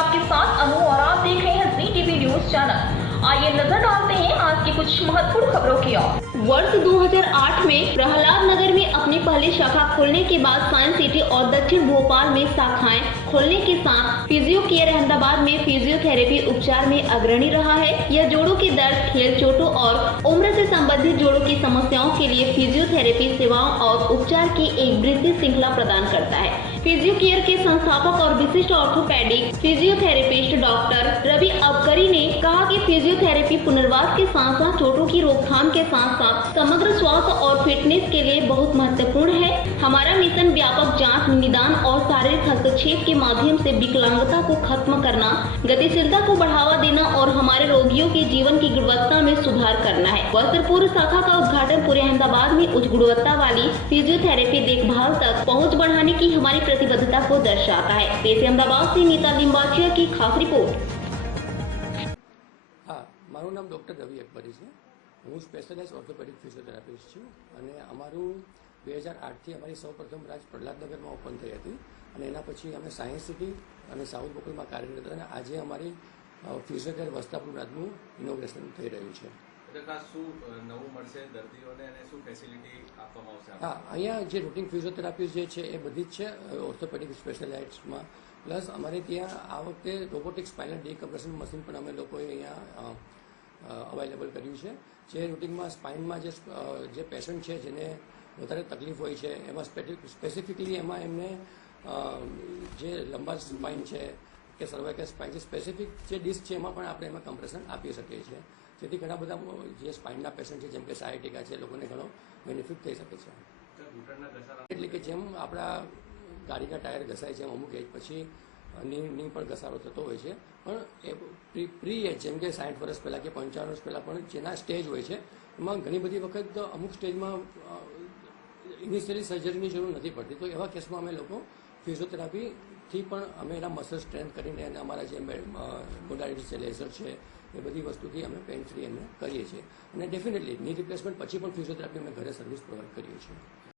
आपके साथ अनु और आप देख रहे हैं जी टीवी न्यूज चैनल। आइए नजर डालते हैं आज की कुछ महत्वपूर्ण खबरों की ओर। वर्ष 2008 में प्रहलाद नगर में अपनी पहली शाखा खोलने के बाद साइंस सिटी और दक्षिण भोपाल में शाखाएं खोलने के साथ फिजियो केयर अहमदाबाद में फिजियोथेरेपी उपचार में अग्रणी रहा है। यह जोड़ों के दर्द, खेल चोटों और उम्र से संबंधित जोड़ों की समस्याओं के लिए फिजियोथेरेपी सेवाओं और उपचार की एक वृद्धि श्रृंखला प्रदान करता है। फिजियो केयर के संस्थापक और विशिष्ट ऑर्थोपेडिक फिजियोथेरेपिस्ट डॉक्टर रवि अबकरी ने कहा कि फिजियोथेरेपी पुनर्वास के साथ साथ चोटों की रोकथाम के साथ साथ समग्र स्वास्थ्य और फिटनेस के लिए बहुत महत्वपूर्ण है। हमारा मिशन व्यापक जांच, निदान और शारीरिक हस्तक्षेप के माध्यम से विकलांगता को खत्म करना, गतिशीलता को बढ़ावा देना और हमारे रोगियों के जीवन की गुणवत्ता में सुधार करना है। वस्त्रपुर शाखा का उद्घाटन पूरे अहमदाबाद में उच्च गुणवत्ता वाली फिजियोथेरेपी देखभाल तक पहुँच बढ़ाने की हमारी प्रतिबद्धता को दर्शाता है। पेश अहमदाबाद से नीता लिंबाचिया की खास रिपोर्ट। हाँ, મારું નામ ડૉક્ટર રવિ અકબરી છે। હું સ્પેશિયલાઇઝ ઓર્થોપેડિક ફિઝિયોથેરાપિસ્ટ છું અને અમારું 2008થી અમારી સૌપ્રથમ બ્રાન્ચ પ્રહલાદનગરમાં ઓપન થઈ હતી અને એના પછી અમે સાયન્સ સિટી અને સાઉથ બોપલમાં કાર્યરત હતા અને આજે અમારી ફિઝિયોથેરાપી વસ્ત્રાપુર બ્રાન્ચનું ઇનોગ્રેશન થઈ રહ્યું છે। हाँ, अँ जो रूटीन फिजियोथेरापी जो है बधी ज ऑर्थोपेडिक स्पेशलाइज्डમાં प्लस अमारे त्या आ वखते रोबोटिक स्पाइनल डिकम्प्रेशन मशीन पण अमे लोकोए अहींया अवेलेबल कर्युं छे। जे रूटीનમાં स्पाइનમાં जे पेशન્ટ है जेने વધારે तकलीफ होय छे एमां स्पेसिफिकली एमां एमने जे लंबा स्पाइन है કે સર્વાઇકલ સ્પાઇન જે સ્પેસિફિક જે ડિસ્ક છે એમાં પણ આપણે એમાં કમ્પ્રેશન આપી શકીએ છીએ, જેથી ઘણા બધા જે સ્પાઇનના પેશન્ટ છે જેમ કે સાયટિકા છે એ લોકોને ઘણો બેનિફિટ થઈ શકે છે। એટલે કે જેમ આપણા ગાડીના ટાયર ઘસાય છે એમ અમુક એજ પછી ની પણ ઘસારો થતો હોય છે, પણ એ પ્રી એજ જેમ કે 60 વર્ષ પહેલાં કે 55 વર્ષ પહેલાં પણ જેના સ્ટેજ હોય છે એમાં ઘણી બધી વખત અમુક સ્ટેજમાં ઇનિશિયલી સર્જરીની જરૂર નથી પડતી, તો એવા કેસમાં અમે લોકો ફિઝિયોથેરાપીથી પણ અમે એના મસલ સ્ટ્રેન્થ કરીને અને અમારા જે મોડાલિટી છે, લેઝર છે, એ બધી વસ્તુથી અમે પેઇન ફ્રી એમને કરીએ છીએ અને ડેફિનેટલી ની રિપ્લેસમેન્ટ પછી પણ ફિઝિયોથેરાપી અમે ઘરે સર્વિસ પ્રોવાઈડ કરીએ છીએ।